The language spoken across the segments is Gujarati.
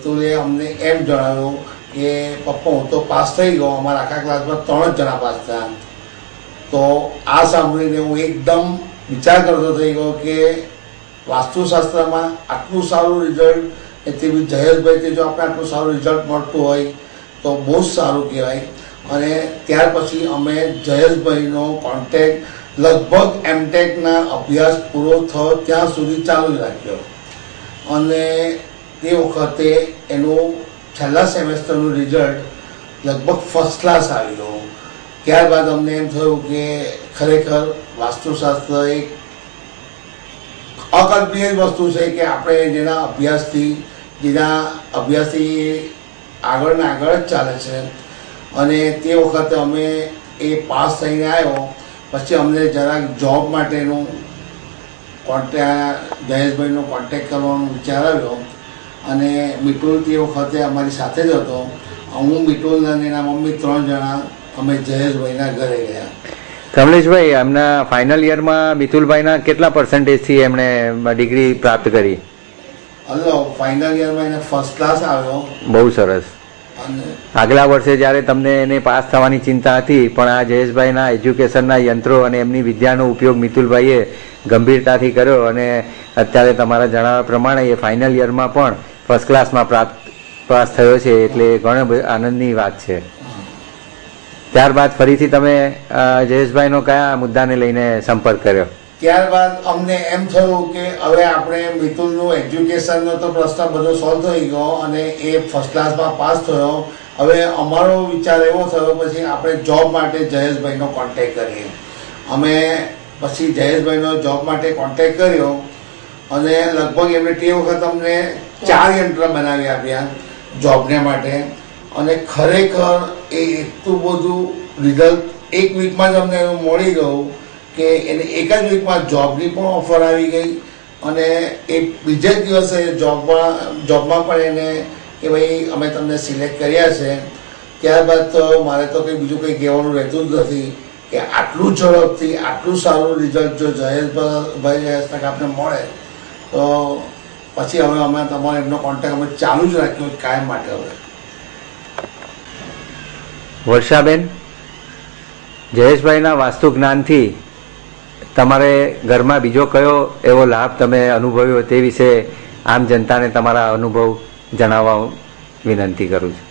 મિતુલે અમને એમ જણાવ્યું કે પપ્પા હું તો પાસ થઈ ગયો, અમારા આખા ક્લાસમાં 3 જ જણા પાસ થયા. તો આ સાંભળીને હું એકદમ વિચાર કરતો થઈ ગયો કે વાસ્તુશાસ્ત્રમાં આટલું સારું રિઝલ્ટ એ બી જયેશભાઈથી જો આપણે આટલું સારું રિઝલ્ટ મળતું હોય તો બહુ જ સારું કહેવાય. અને ત્યાર પછી અમે જયેશભાઈનો કોન્ટેક્ટ લગભગ એમટેકના અભ્યાસ પૂરો થયો ત્યાં સુધી ચાલુ રાખ્યો. અને તે વખતે એનું છેલ્લા સેમેસ્ટરનું રિઝલ્ટ લગભગ ફર્સ્ટ ક્લાસ આવ્યું. ત્યારબાદ અમને એમ થયું કે ખરેખર વાસ્તુશાસ્ત્ર એક અકલ્પનીય વસ્તુ છે કે આપણે જેના અભ્યાસથી આગળ ને આગળ જ ચાલે છે. અને તે વખતે અમે એ પાસ થઈને આવ્યો પછી અમને જરાક જોબ માટેનું જયેશભાઈનો કોન્ટેક્ટ કરવાનો વિચાર આવ્યો. અને મિતુલ તે વખતે અમારી સાથે જ હતો. હું મિતુલ અને એના મમ્મી 3 જણા અમે જયેશભાઈના ઘરે ગયા. કમલેશભાઈ, એમના ફાઇનલ યરમાં મિતુલભાઈના કેટલા પર્સન્ટેજથી એમણે ડિગ્રી પ્રાપ્ત કરી? હલો, ફાઇનલ યરમાં એને ફર્સ્ટ ક્લાસ આવ્યો. બહુ સરસ. આગલા વર્ષે જ્યારે તમને એને પાસ થવાની ચિંતા હતી, પણ આ જયેશભાઈના એજ્યુકેશનના યંત્રો અને એમની વિદ્યાનો ઉપયોગ મિતુલભાઈએ ગંભીરતાથી કર્યો અને અત્યારે તમારા જણાવ્યા પ્રમાણે એ ફાઇનલ યરમાં પણ ફર્સ્ટ ક્લાસમાં પાસ થયો છે, એટલે ઘણો આનંદની વાત છે. ત્યારબાદ ફરીથી તમે જયેશભાઈનો કયા મુદ્દાને લઈને સંપર્ક કર્યો? ત્યારબાદ અમને એમ થયું કે હવે આપણે મિતુલનું એજ્યુકેશનનો તો પ્રશ્ન બધો સોલ્વ થઈ ગયો અને એ ફર્સ્ટ ક્લાસમાં પાસ થયો. હવે અમારો વિચાર એવો થયો પછી આપણે જોબ માટે જયેશભાઈનો કોન્ટેક્ટ કરીએ. અમે પછી જયેશભાઈનો જોબ માટે કોન્ટેક્ટ કર્યો અને લગભગ એમણે તે વખત અમને 4 યંત્ર બનાવી આપ્યા જોબને માટે. અને ખરેખર એ એટલું બધું રિઝલ્ટ 1 વીકમાં જ અમને મળી ગયું કે એને 1 જ વીકમાં જોબની પણ ઓફર આવી ગઈ. અને એ બીજે જ દિવસે જોબમાં પણ એને કે ભાઈ અમે તમને સિલેક્ટ કર્યા છે. ત્યારબાદ તો મારે તો કંઈ બીજું કંઈ કહેવાનું રહેતું જ નથી કે આટલું ઝડપથી આટલું સારું રિઝલ્ટ જો જયેશભાઈ આપણે મળે તો પછી હવે અમે તમારો એમનો કોન્ટેક્ટ અમે ચાલુ જ રાખ્યો કાયમ માટે. હવે વર્ષાબેન, જયેશભાઈના વાસ્તુ જ્ઞાનથી તમારે ઘરમાં બીજો કયો એવો લાભ તમે અનુભવ્યો તે વિશે આમ જનતાને તમારા અનુભવ જણાવવા વિનંતી કરું છું.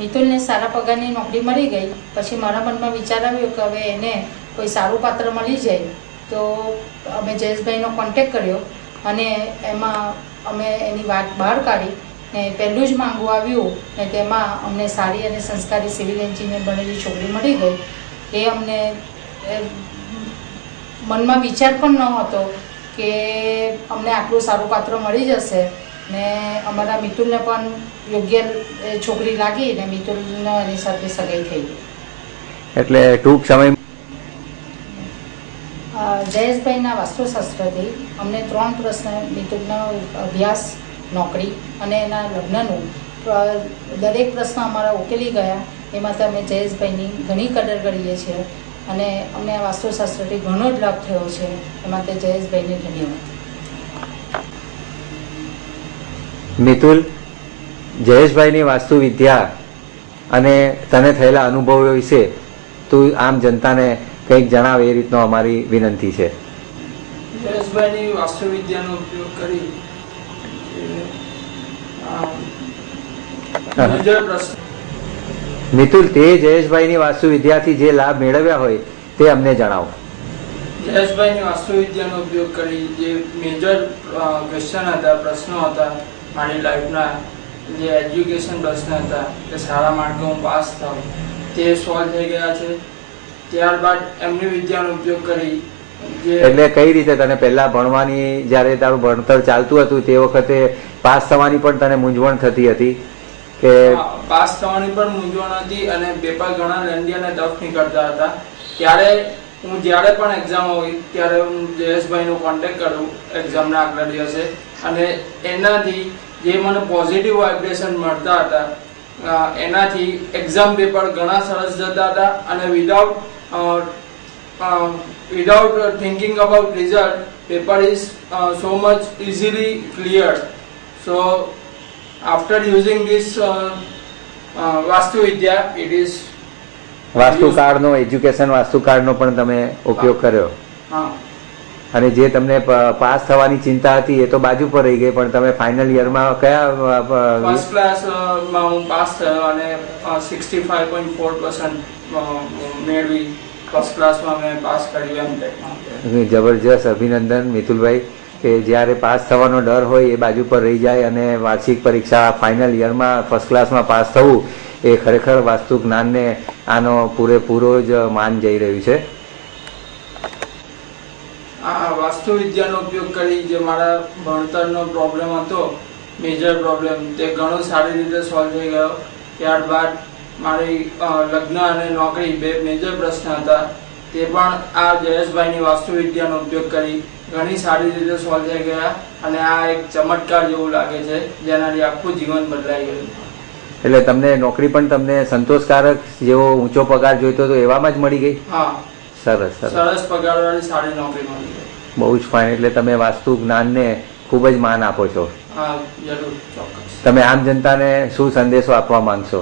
મિતુલને સારા પગારની નોકરી મળી ગઈ પછી મારા મનમાં વિચાર આવ્યો કે હવે એને કોઈ સારું પાત્ર મળી જાય તો અમે જયેશભાઈનો કોન્ટેક્ટ કર્યો અને એમાં અમે એની વાત બહાર કાઢી ને પહેલું જ માંગવું આવ્યું ને તેમાં અમને સારી અને સંસ્કારી સિવિલ એન્જિનિયર બનેલી છોકરી મળી ગઈ. એ અમને મનમાં વિચાર પણ ન હતો કે અમને આટલું સારું પાત્ર મળી જશે ને અમારા મિતુલને પણ યોગ્ય છોકરી લાગી ને મિતુલને એની સાથે સગાઈ થઈ ગઈ. એટલે ટૂંક સમય જયેશભાઈના વાસ્તુશાસ્ત્રથી અમને 3 પ્રશ્ન મિતુલનો અભ્યાસ, નોકરી અને એના લગ્નનું દરેક પ્રશ્ન અમારા ઉકેલી ગયા. એમાં અમે જયેશભાઈની ઘણી કદર કરીએ છીએ અને અમને આ વાસ્તુશાસ્ત્રથી ઘણો જ લાભ થયો છે. એમાં તે જયેશભાઈને ધન્યવાદ. મિતુલ, જયેશભાઈની વાસ્તુ વિદ્યા અને તને થયેલા અનુભવો વિશે તું આમ જનતાને કંઈક જણાવ એ રીતનો અમારી વિનંતી છે. જયેશભાઈની વાસ્તુ વિદ્યાનો ઉપયોગ કરી મિતુલ, તે જયેશભાઈની વાસ્તુ વિદ્યાથી જે લાભ મેળવ્યા હોય તે અમને જણાવો. જયેશભાઈની વાસ્તુ વિદ્યાનો ઉપયોગ કરી જે મેજર ક્વેશ્ચન હતા, પ્રશ્નો હતા મારી લાઈફના, જે એજ્યુકેશન પ્રશ્ન હતા કે સારા માર્કે હું પાસ થાઉં તે સોલ્વ થઈ ગયા છે. ત્યારબાદ એમની વિદ્યાનો ઉપયોગ કરી એટલે કઈ રીતે તને પહેલા ભણવાની જ્યારે તારું ભણતર ચાલતું હતું તે વખતે પાસ થવાની પણ તને મૂંઝવણ થતી હતી કે? પાસ થવાની પણ મૂંઝવણ હતી અને પેપર ઘણા લેન્ધી અને ટફ નીકળતા હતા. ત્યારે હું જ્યારે પણ એક્ઝામ હોય ત્યારે હું જયેશભાઈનો કોન્ટેક્ટ કરું એક્ઝામના આગલા દિવસે અને એનાથી જે મને પોઝિટિવ વાઇબ્રેશન મળતા હતા એનાથી એક્ઝામ પેપર ઘણા સરસ જતા હતા અને without thinking about result, paper is so much easily cleared. So after using this Vastu Vidya, it is વાસ્તુકાળનો એજ્યુકેશન વાસ્તુકાળનો પણ તમે ઉપયોગ કર્યો. હા. અને જે તમને પાસ થવાની ચિંતા હતી એ તો બાજુ પર રહી ગઈ, પણ તમે ફાઇનલ યરમાં કયા ફર્સ્ટ ક્લાસમાં હું પાસ થયો અને 65.4% મેળવી ફર્સ્ટ ક્લાસમાં મેં પાસ કર્યું એમટેકમાં. જબરજસ્ત અભિનંદન મિતુલભાઈ, કે જ્યારે પાસ થવાનો ડર હોય એ બાજુ પર રહી જાય અને વાર્ષિક પરીક્ષા ફાઇનલ યરમાં ફર્સ્ટ ક્લાસમાં પાસ થવું એ ખરેખર વાસ્તુ જ્ઞાનને આનો પૂરેપૂરો જ માન જઈ રહ્યું છે. આ વાસ્તુ વિદ્યાનો ઉપયોગ કરી જે મારા ભણતરનો પ્રોબ્લેમ હતો, મેજર પ્રોબ્લેમ, તે ઘણો સારી રીતે સોલ્વ થઈ ગયો. ત્યારબાદ મારી લગ્ન અને નોકરી બે મેજર પ્રશ્ન હતા, તે પણ આ જયેશભાઈની વાસ્તુ વિદ્યાનો ઉપયોગ કરી ઘણી સારી રીતે સોલ્વ થઈ ગયા અને આ એક ચમત્કાર જેવું લાગે છે, જેનાથી આખું જીવન બદલાઈ ગયું. એટલે તમને નોકરી પણ તમને સંતોષકારક જેવો ઊંચો પગાર જોઈતો હતો એવામાં જ મળી ગઈ? હા. સરસ સરસ. સરસ પગારવાળી સારી નોકરી મળી ગઈ. બહુ જ ફાઇન. એટલે તમે વાસ્તુ જ્ઞાનને ખૂબ જ માન આપો છો. હા, જરૂર, ચોક્કસ. તમે આમ જનતાને શું સંદેશો આપવા માંગશો?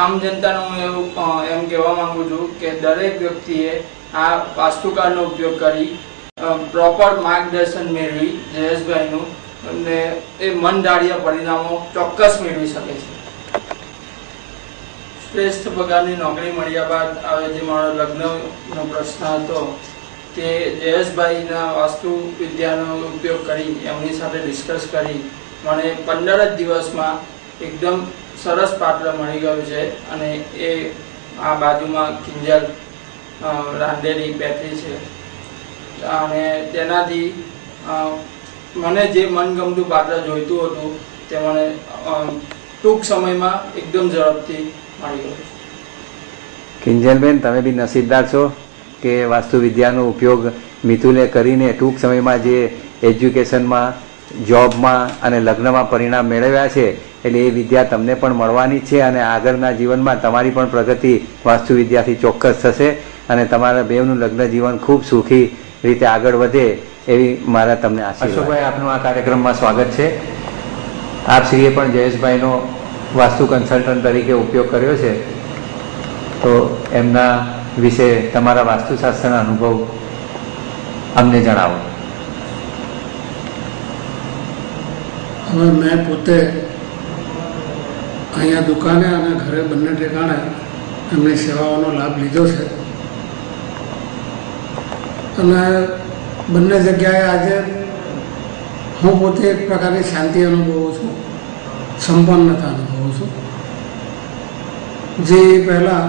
આમ જનતાને હું એવું એમ કહેવા માંગુ છું કે દરેક વ્યક્તિએ આ વાસ્તુકાળનો ઉપયોગ કરી પ્રોપર માર્ગદર્શન મેળવી જયેશભાઈનું, અને એ મનદાળિયા પરિણામો ચોક્કસ મેળવી શકે છે. શ્રેષ્ઠ પગારની નોકરી મળ્યા બાદ હવે જે મારો લગ્નનો પ્રશ્ન હતો તે જયેશભાઈના વાસ્તુ વિદ્યાનો ઉપયોગ કરી એમની સાથે ડિસ્કસ કરી મને 15 જ દિવસમાં એકદમ સરસ પાત્ર મળી ગયું છે. અને એ આ બાજુમાં કિંજલ રાંદેરી બેઠી છે અને તેનાથી મને જે મનગમતું પાત્ર જોઈતું હતું તે મને ટૂંક સમયમાં એકદમ ઝડપથી મળી ગયું. કિંજલબેન, તમે બી નસીબદાર છો કે વાસ્તુ વિદ્યાનો ઉપયોગ મિતુલે કરીને ટૂંક સમયમાં જે એજ્યુકેશનમાં, જોબમાં અને લગ્નમાં પરિણામ મેળવ્યા છે. એટલે એ વિદ્યા તમને પણ મળવાની છે અને આગળના જીવનમાં તમારી પણ પ્રગતિ વાસ્તુ વિદ્યાથી ચોક્કસ થશે અને તમારા બેવનું લગ્ન જીવન ખૂબ સુખી રીતે આગળ વધે એવી મારા તમને આશીર્વાદ. અશોકભાઈ, આપનું આ કાર્યક્રમમાં સ્વાગત છે. આપશ્રીએ પણ જયેશભાઈનો વાસ્તુ કન્સલ્ટન્ટ તરીકે ઉપયોગ કર્યો છે, તો એમના વિશે તમારા વાસ્તુશાસ્ત્રના અનુભવ અમને જણાવો. હવે મેં પોતે અહીંયા દુકાને અને ઘરે બંને ઠેકાણે એમની સેવાઓનો લાભ લીધો છે અને બંને જગ્યાએ આજે હું પોતે એક પ્રકારની શાંતિ અનુભવું છું, સંપન્નતા અનુભવું છું. જે પહેલાં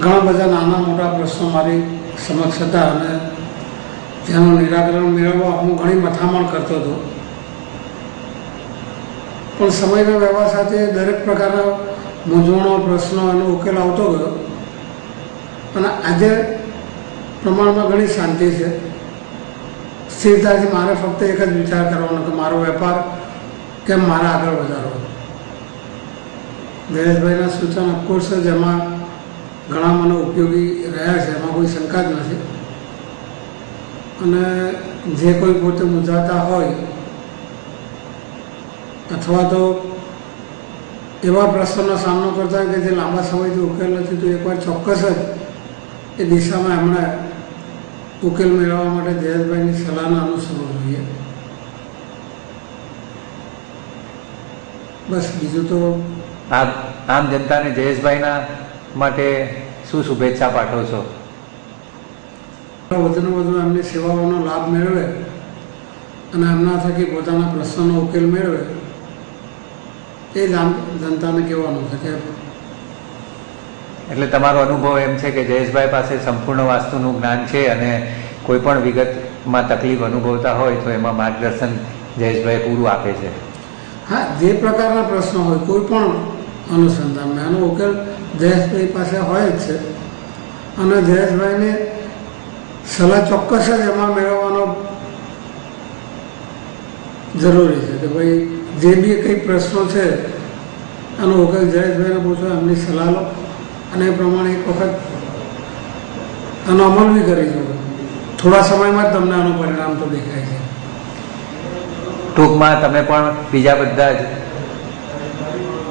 ઘણા બધા નાના મોટા પ્રશ્નો મારી સમક્ષ હતા અને જેનું નિરાકરણ મેળવવા હું ઘણી મથામણ કરતો હતો, પણ સમયના વ્યવહાર સાથે દરેક પ્રકારના મૂંઝવણો, પ્રશ્નો એનો ઉકેલ આવતો ગયો અને આજે પ્રમાણમાં ઘણી શાંતિ છે, સ્થિરતાથી. મારે ફક્ત એક જ વિચાર કરવાનો કે મારો વેપાર કેમ મારે આગળ વધારવો. જયેશભાઈના સૂચન ઓફકોર્સ જ એમાં ઘણા મને ઉપયોગી રહ્યા છે, એમાં કોઈ શંકા જ નથી. અને જે કોઈ પોતે મૂંઝાતા હોય અથવા તો એવા પ્રશ્નોનો સામનો કરતા હોય કે જે લાંબા સમયથી ઉકેલ નથી, તો એકવાર ચોક્કસ જ એ દિશામાં એમણે ઉકેલ મેળવવા માટે જયેશભાઈની સલાહને અનુસરવું જોઈએ. બસ બીજું તો આમ જનતાને જયેશભાઈના માટે શું શુભેચ્છા પાઠવો છો? વધુને વધુ એમની સેવાઓનો લાભ મેળવે અને એમના થકી પોતાના પ્રશ્નોનો ઉકેલ મેળવે, એ જ આમ જનતાને કહેવાનું છે કે. એટલે તમારો અનુભવ એમ છે કે જયેશભાઈ પાસે સંપૂર્ણ વાસ્તુનું જ્ઞાન છે અને કોઈ પણ વિગતમાં તકલીફ અનુભવતા હોય તો એમાં માર્ગદર્શન જયેશભાઈ પૂરું આપે છે. હા, જે પ્રકારના પ્રશ્નો હોય કોઈ પણ અનુસંધાનમાં એનો ઉકેલ જયેશભાઈ પાસે હોય જ છે અને જયેશભાઈને સલાહ ચોક્કસ જ એમાં મેળવવાનો જરૂરી છે કે ભાઈ જે બી કંઈ પ્રશ્નો છે એનો ઉકેલ જયેશભાઈને પૂછો, એમની સલાહ લો અને એ પ્રમાણે એક વખત આનો અમલ બી કરી જવો. થોડા સમયમાં જ તમને આનું પરિણામ તો દેખાય છે. ટૂંકમાં તમે પણ બીજા બધા જ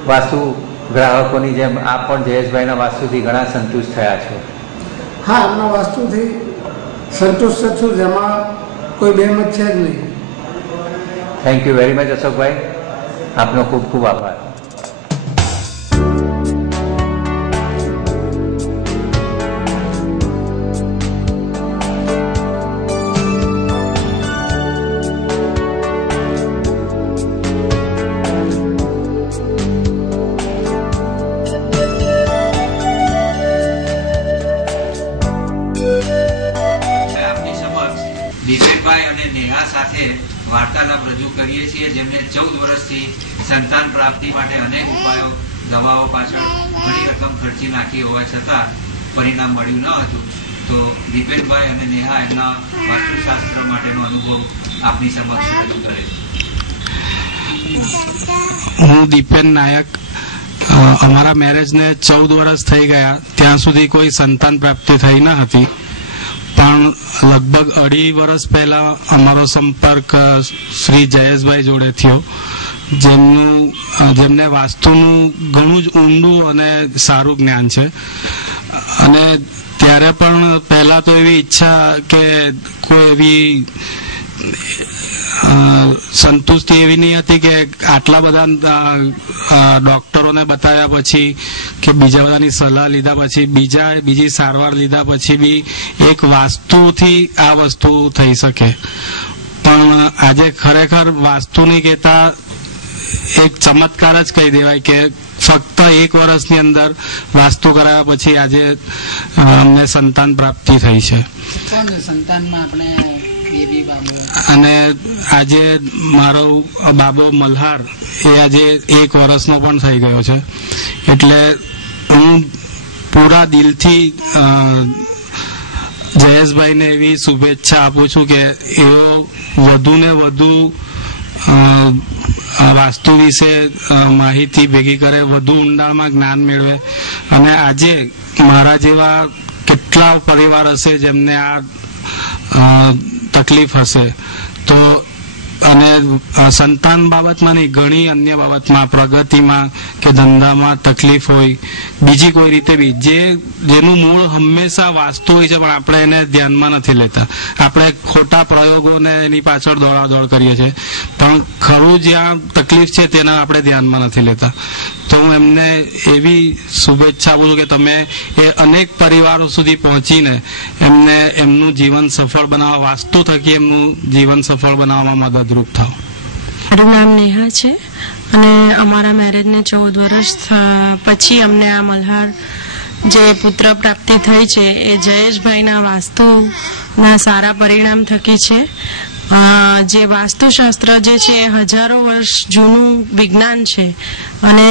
વાસ્તુ ગ્રાહકોની જેમ આપ પણ જયેશભાઈના વાસ્તુથી ઘણા સંતુષ્ટ થયા છો? હા, એમના વાસ્તુથી સંતુષ્ટ છું, જેમાં કોઈ બેમત છે જ નહીં. થેન્ક યુ વેરી મચ અશોકભાઈ, આપનો ખૂબ ખૂબ આભાર. દિપેનભાઈ અને નેહા સાથે વાર્તાલાપ રજૂ કરીએ છીએ, જેમને 14 વર્ષથી સંતાન પ્રાપ્તિ માટે અનેક ઉપાયો, દવાઓ પાછળ ઘણી રકમ ખર્ચી નાખી હોવા છતાં પરિણામ મળ્યું ન હતું. તો દિપેનભાઈ અને નેહા એમના વાસ્તુશાસ્ત્ર માટેનો અનુભવ આપની સમક્ષ રજૂ કરે છે. હું દીપેન નાયક. અમારા મેરેજને 14 વર્ષ થઈ ગયા. ત્યાં સુધી કોઈ સંતાન પ્રાપ્તિ થઈ ન હતી, પણ લગભગ 2.5 વર્ષ પહેલા અમારો સંપર્ક શ્રી જયેશભાઈ જોડે થયો, જેમને વાસ્તુનું ઘણું જ ઊંડું અને સારું જ્ઞાન છે. અને ત્યારે પણ પહેલા તો એવી ઈચ્છા કે કોઈ એવી સંતુષ્ટિ એવી નહીં હતી કે આટલા બધા ડોક્ટરોને બતાવ્યા પછી કે બીજા બધાની સલાહ લીધા પછી બીજી સારવાર લીધા પછી બી એક વાસ્તુથી આ વસ્તુ થઈ શકે. પણ આજે ખરેખર વાસ્તુ નહીં કહેતા એક ચમત્કાર જ કહી દેવાય કે ફક્ત 1 વર્ષની અંદર વાસ્તુ કરાવ્યા પછી આજે અમને સંતાન પ્રાપ્તિ થઈ છે. અને આજે મારો બાબો મલ્હાર એ આજે 1 વર્ષનો પણ થઈ ગયો છે. એટલે હું પૂરા દિલથી જયેશભાઈને એવી શુભેચ્છા આપું છું કે એઓ વધુ ને વધુ વાસ્તુ વિશે માહિતી ભેગી કરે, વધુ ઊંડાણમાં જ્ઞાન મેળવે. અને આજે મારા જેવા કેટલા પરિવાર હશે જેમને આ તકલીફ હશે, તો અને સંતાન બાબતમાં નહીં, ઘણી અન્ય બાબતમાં, પ્રગતિમાં કે ધંધામાં તકલીફ હોય, બીજી કોઈ રીતે બી જેનું મૂળ હંમેશા વાસ્તુ હોય છે, પણ આપણે એને ધ્યાનમાં નથી લેતા. આપણે ખોટા પ્રયોગોને એની પાછળ દોડાદોડ કરીએ છીએ, પણ ખરું જ્યાં તકલીફ છે તેના આપણે ધ્યાનમાં નથી લેતા. તો હું એમને એવી શુભેચ્છા આપું છું કે તમે એ અનેક પરિવારો સુધી પહોંચીને એમને એમનું જીવન સફળ બનાવવા, વાસ્તુ થકી એમનું જીવન સફળ બનાવવામાં મદદરૂપ થાવ. મારું નામ નેહા છે અને અમારા મેરેજને 14 વર્ષ પછી અમને આ મલ્હાર જે પુત્ર પ્રાપ્તિ થઈ છે એ જયેશભાઈના વાસ્તુના સારા પરિણામ થકી છે. જે વાસ્તુશાસ્ત્ર જે છે એ હજારો વર્ષ જૂનું વિજ્ઞાન છે અને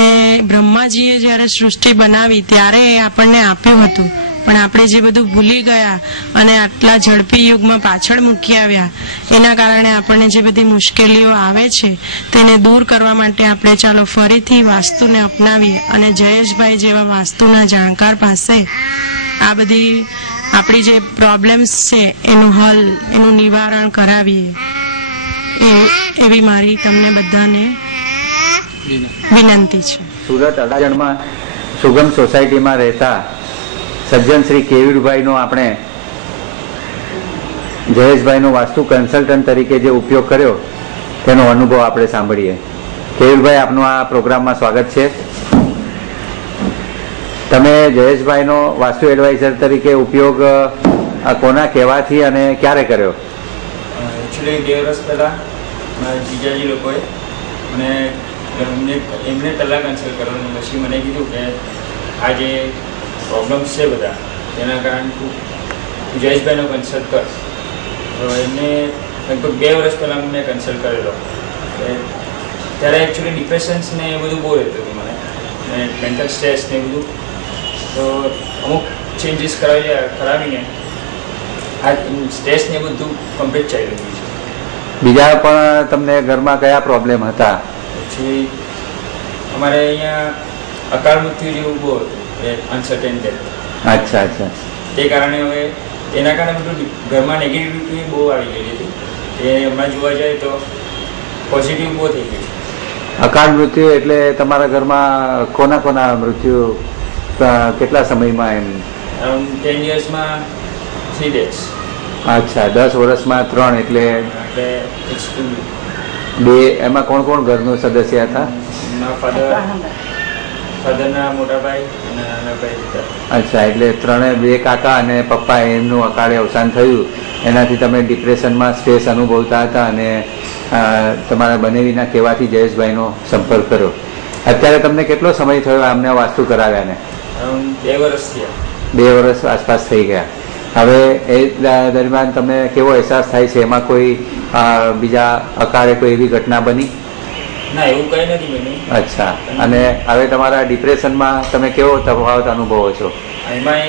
બ્રહ્માજીએ જ્યારે સૃષ્ટિ બનાવી ત્યારે એ આપણને આપ્યું હતું, પણ આપણે જે બધું ભૂલી ગયા અને આટલા ઝડપી યુગમાં પાછળ મૂકી આવ્યા, એના કારણે આપણને જે બધી મુશ્કેલીઓ આવે છે તેને દૂર કરવા માટે આપણે ચાલો ફરીથી વાસ્તુને અપનાવીએ અને જયેશભાઈ જેવા વાસ્તુના જાણકાર પાસે આ બધી આપણી જે પ્રોબ્લેમ્સ છે એનું હલ, એનું નિવારણ કરાવીએ, એવી મારી તમને બધાને વિનંતી છે. સુરત અડાજણમાં સુગમ સોસાયટીમાં રહેતા સજ્જન શ્રી કેવીરભાઈનો આપણે જયેશભાઈનો વાસ્તુ કન્સલ્ટન્ટ તરીકે જે ઉપયોગ કર્યો તેનો અનુભવ આપણે સાંભળીએ. કેવીરભાઈ, આપનું આ પ્રોગ્રામમાં સ્વાગત છે. તમે જયેશભાઈનો વાસ્તુ એડવાઇઝર તરીકે ઉપયોગ કોના કહેવાથી અને ક્યારે કર્યો? એકચ્યુઅલી 2 વર્ષ પહેલાં મારા જીજાજી લોકોએ મને એમને પહેલાં કન્સલ્ટ કરવાનું, પછી મને કીધું કે આ જે પ્રોબ્લેમ્સ છે બધા તેના કારણે તું જયેશભાઈનો કન્સલ્ટ કર. તો એમને લગભગ 2 વર્ષ પહેલાં મેં કન્સલ્ટ કરેલો. ત્યારે એકચ્યુઅલી ડિપ્રેશન્સ ને એ બધું બહુ રહેતું હતું મને, અને મેન્ટલ સ્ટ્રેસ ને એ બધું. તો અમુક ચેન્જીસ કરાવીને આ સ્ટ્રેસ ને બધું કમ્પ્લીટ ચાલી રહ્યું છે. બીજા પણ તમને ઘરમાં કયા પ્રોબ્લેમ હતા? પછી અમારે અહીંયા અકાળ મૃત્યુ જેવું બહુ હતું, અનસર્ટેન ડેથ. અચ્છા અચ્છા. તે કારણે હવે એના કારણે બધું ઘરમાં નેગેટિવિટી બહુ આવી ગયેલી હતી. એ હમણાં જોવા જાય તો પોઝિટિવ બહુ થઈ ગયું. અકાળ મૃત્યુ એટલે તમારા ઘરમાં કોના કોના મૃત્યુ કેટલા સમયમાં એમ? Around 10 yearsમાં 3 deaths. અચ્છા, 10 વર્ષમાં 3 એટલે it's 2. એમાં કોણ કોણ ઘરનું સદસ્ય હતા? ફાધરના મોટા ભાઈ અને નાના ભાઈ. અચ્છા, એટલે 2 કાકા અને પપ્પા એમનું અકાળે અવસાન થયું. એનાથી તમે ડિપ્રેશનમાં સ્ટ્રેસ અનુભવતા હતા અને તમારા બનેવીના કહેવાથી જયેશભાઈનો સંપર્ક કર્યો. અત્યારે તમને કેટલો સમય થયો આમને વાસ્તુ કરાવ્યા ને? 2 વર્ષ થયા. 2 વર્ષ આસપાસ થઈ ગયા. હવે એ દરમિયાન તમને કેવો અહેસાસ થાય છે? એમાં કોઈ બીજા અકાળે કોઈ એવી ઘટના બની? ના, એવું કંઈ નથી બન્યું. અચ્છા, અને હવે તમારા ડિપ્રેશનમાં તમે કેવો તફાવત અનુભવો છો? એમાં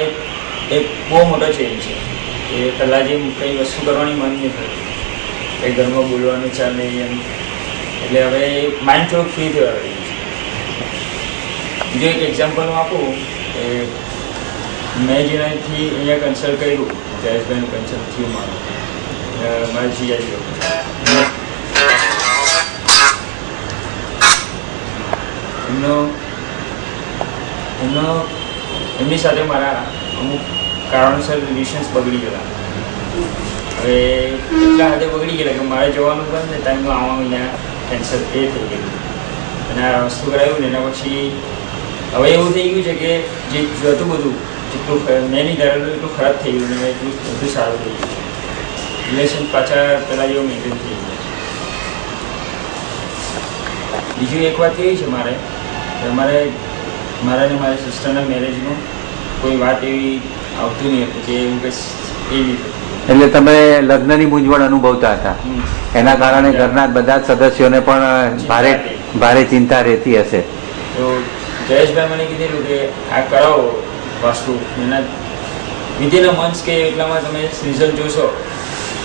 એક બહુ મોટો ચેન્જ છે કે પહેલાં જે કંઈ વસ્તુ કરવાની મન નહીં થતું, કંઈ ઘરમાં બોલવાનું ચાલે એમ, એટલે હવે માઇન્ડ થોડુંક ફ્રી થવા રહ્યું છે. બીજું એક એક્ઝામ્પલ હું આપું કે મેં જેનાથી અહીંયા કન્સલ્ટ કર્યું, જયેશભાઈનું કન્સલ્ટ થયું મારા જીજાજી એમની સાથે મારા અમુક કારણસર રિલેશન્સ બગડી ગયેલા. હવે એટલા હાથે બગડી ગયેલા કે મારે જવાનું પણ ને ટાઈમમાં આવવાનું અહીંયા કેન્સલ થઈ ગયું. અને આ વસ્તુ કરાવ્યું ને એના પછી હવે એવું થઈ ગયું છે કે જે હતું બધું જેટલું મેં નહીં ધારેલું એટલું ખરાબ થઈ ગયું ને એટલું બધું સારું થઈ ગયું. રિલેશન પાછા પહેલાં જેવું મેન્ટેન થઈ ગયું. બીજું એક વાત એવી છે મારે મારા ને મારા સિસ્ટરના મેરેજનું કોઈ વાત એવી આવતી નહીં હતી કે એવું કંઈ એવી. એટલે તમે લગ્નની મૂંઝવણ અનુભવતા હતા, એના કારણે ઘરના બધા જ સદસ્યોને પણ ભારે ચિંતા રહેતી હશે. તો જયેશભાઈ મને કીધેલું કે આ કરાવો વાસ્તુ, એના વિધિન મંથ્સ કે એટલામાં તમે રિઝલ્ટ જોશો.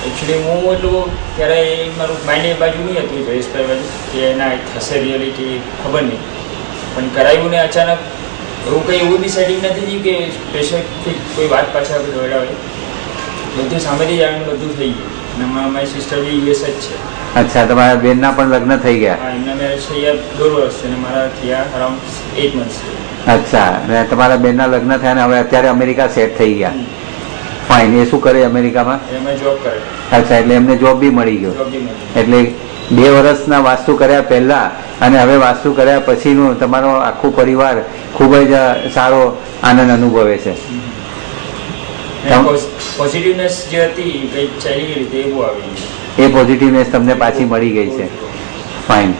એકચ્યુઅલી હું એટલું ત્યારે મારું માઇન્ડ એ બાજુ નહીં હતું, જયેશભાઈ બાજુ, કે એના થશે રિયાલિટી ખબર નહીં. પણ કરાવ્યું ને અચાનક એવું કંઈ એવું બી સેટિંગ નથી થયું કે સ્પેસિફિક કોઈ વાત પાછા આપણે દોડાવે. બધું સામેથી જ આવીને બધું થઈ ગયું. અને મારી સિસ્ટર બી યુએસ જ છે. અચ્છા, તમારા બેનના પણ લગ્ન થઈ ગયા? હા, એમના મેરેજ થયા 2 વર્ષ છે અને મારા થયા અરાઉન્ડ 8 months. અચ્છા, અને તમારા બેનના લગ્ન થયા ને હવે અત્યારે અમેરિકા સેટ થઈ ગયા? ફાઇન. એ શું કરે અમેરિકામાં? એમાં જોબ કરે. અચ્છા, એટલે એમને જોબ બી મળી ગયો. એટલે 2 વર્ષના વાસ્તુ કર્યા પહેલા અને હવે વાસ્તુ કર્યા પછીનું તમારો આખું પરિવાર ખૂબ જ સારો આનંદ અનુભવે છે. પોઝિટિવનેસ જે હતી કંઈક ચાલી ગઈ રીતે એવું આવી ગયું. એ પોઝિટિવનેસ તમને પાછી મળી ગઈ છે. ફાઇન.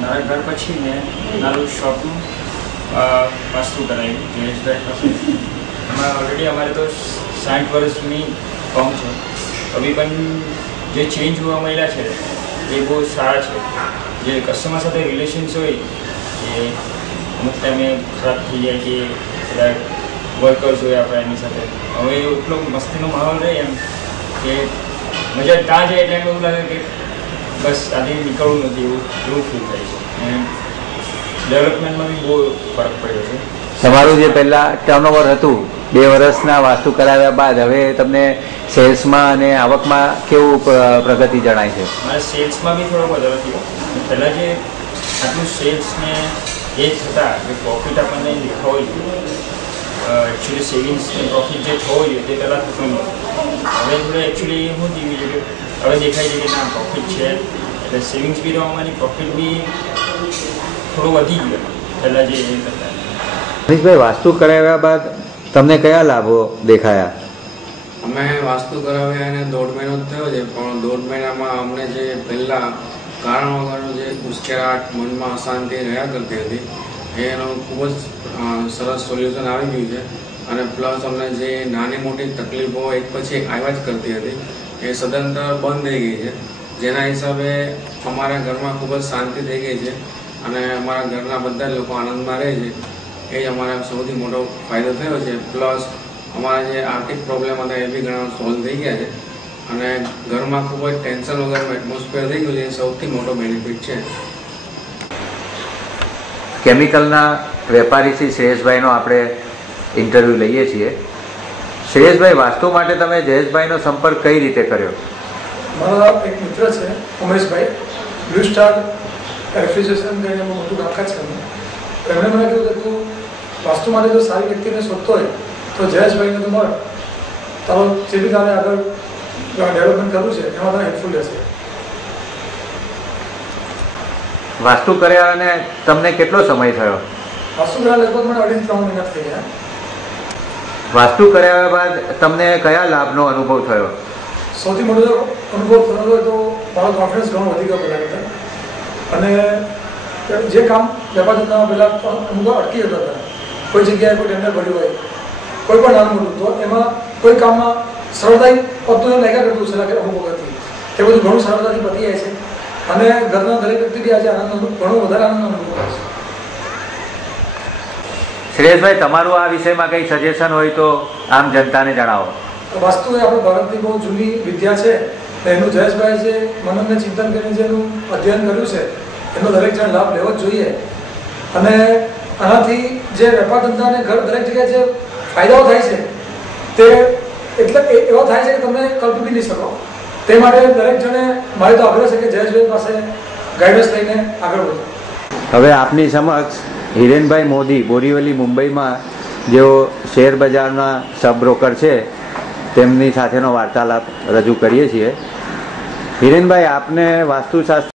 મારા ઘર પછી મેં નાનું શોપનું વાસ્તુ કરાવ્યું જયેશભાઈ પાસે. એમાં ઓલરેડી અમારે તો 60 વર્ષ જૂની ફોર્મ છે. અભી પણ જે ચેન્જ જોવા મળ્યા છે એ બહુ સારા છે. જે કસ્ટમર સાથે રિલેશન્સ હોય એ અમુક ટાઈમે ખરાબ થઈ જાય કે બધા વર્કર્સ હોય આપણે એની સાથે. હવે એટલો મસ્તીનો માહોલ રહે એમ કે મજા ત્યાં જાય એટલે એવું લાગે કે બસ આજે નીકળવું નથી એવું ફીલ થાય છે. અને ડેવલપમેન્ટમાં બી બહુ ફરક પડ્યો છે. તમારું જે પહેલાં ટર્નઓવર હતું 2 વર્ષના વાસ્તુ કરાવ્યા બાદ હવે તમને સેલ્સમાં અને આવકમાં કેવું પ્રગતિ જણાય છે? મારે સેલ્સમાં બી થોડો વધારો થયો. પહેલાં જે આટલું સેલ્સને એ જ થતા કે પ્રોફિટ આપણને દેખાવો જોઈએ, એકચ્યુઅલી સેવિંગ્સ ને પ્રોફિટ જે થવો જોઈએ તે પહેલાં થતો નહીં. હવે થોડું એકચ્યુઅલી શું થયું છે કે હવે દેખાય છે કે ના પ્રોફિટ છે, એટલે સેવિંગ્સ બી રહેવાની, પ્રોફિટ બી થોડું વધી ગયું પહેલાં જે એ કરતા. મનીષભાઈ, વાસ્તુ કરાવ્યા બાદ તમને કયા લાભો દેખાયા? અમે વાસ્તુ કરાવ્યા એને 1.5 મહિનો જ થયો છે, પણ 1.5 મહિનામાં અમને જે પહેલાં કારણ વગરનું જે ઉશ્કેરાટ, મનમાં અશાંતિ રહ્યા કરતી હતી એનું ખૂબ જ સરસ સોલ્યુશન આવી ગયું છે. અને પ્લસ અમને જે નાની મોટી તકલીફો એક પછી એક આવ્યા જ કરતી હતી એ સદંતર બંધ થઈ ગઈ છે, જેના હિસાબે અમારા ઘરમાં ખૂબ જ શાંતિ થઈ ગઈ છે અને અમારા ઘરના બધા લોકો આનંદમાં રહે છે. એ જ અમારા સૌથી મોટો ફાયદો થયો છે. પ્લસ અમારા જે આર્થિક પ્રોબ્લેમ હતા એ બી ઘણા સોલ્વ થઈ ગયા છે અને ઘરમાં ખૂબ જ ટેન્શન વગરનું એટમોસ્ફિયર થઈ ગયું છે. એ સૌથી મોટો બેનિફિટ છે. કેમિકલના વેપારી શ્રી શ્રેયસભાઈનો આપણે ઇન્ટરવ્યૂ લઈએ છીએ. શ્રેયસભાઈ, વાસ્તુ માટે તમે જયેશભાઈનો સંપર્ક કઈ રીતે કર્યો? મારા એક મિત્ર છે ઉમેશભાઈ, બ્લુ સ્ટાર રેફ્રિજરેશન કરીને મોટું કામકાજ છે. એમણે મને કહ્યું કે તું વાસ્તુ માટે જો સારી વ્યક્તિને શોધતો હોય તો જયેશભાઈને તો મળે, તારો જે બી તારે આગળ ડેવલપમેન્ટ કરવું છે એમાં તને હેલ્પફુલ રહેશે. વાસ્તુ કર્યા અને તમને કેટલો સમય થયો? વાસ્તુ કર્યા લગભગ મને 2.5-3 મહિના થઈ ગયા. વાસ્તુ કર્યા બાદ તમને કયા લાભનો અનુભવ થયો? સૌથી મોટો અનુભવ થયો હોય તો મારો કોન્ફિડન્સ ઘણો વધી ગયો પહેલાં કરતાં. અને જે કામ વેપાર ધંધામાં પહેલાં અનુભવ અટકી જતા હતા, કોઈ જગ્યાએ કોઈ ટેન્ડર ભર્યું હોય, કોઈ પણ નાનું મોટું, તો એમાં કોઈ કામમાં સરળતાથી પતું એમ લાગ્યા કરતું છે કે અમુક વખતથી તે બધું ઘણું સરળતાથી પતી જાય છે. અને ઘરના દરેક વ્યક્તિ બી આજે આનંદ ઘણો વધારે આનંદ અનુભવ કરે છે. શ્રેયસભાઈ, તમારું આ વિષયમાં કંઈ સજેશન હોય તો આમ જનતાને જણાવો. વાસ્તુ એ આપણે ભારતની બહુ જૂની વિદ્યા છે. એનું જયેશભાઈ જે મનનને ચિંતન કરીને જેનું અધ્યયન કર્યું છે એનો દરેક જણ લાભ લેવો જ જોઈએ. અને આનાથી જે વેપાર ધંધાને ઘર દરેક જગ્યાએ જે ફાયદાઓ થાય છે તે એટલે એવા થાય છે કે તમે કલ્પી બી નહીં શકો. તે માટે દરેક જણે મારે તો આગ્રહ છે કે જયેશભાઈ પાસે ગાઈડન્સ લઈને આગળ વધો. હવે આપની સમક્ષ હિરેનભાઈ મોદી, બોરીવલી, મુંબઈમાં જેઓ શેર બજારના સબ બ્રોકર છે તેમની સાથેનો વાર્તાલાપ રજૂ કરીએ છીએ. હિરેનભાઈ, આપને વાસ્તુશાસ્ત્ર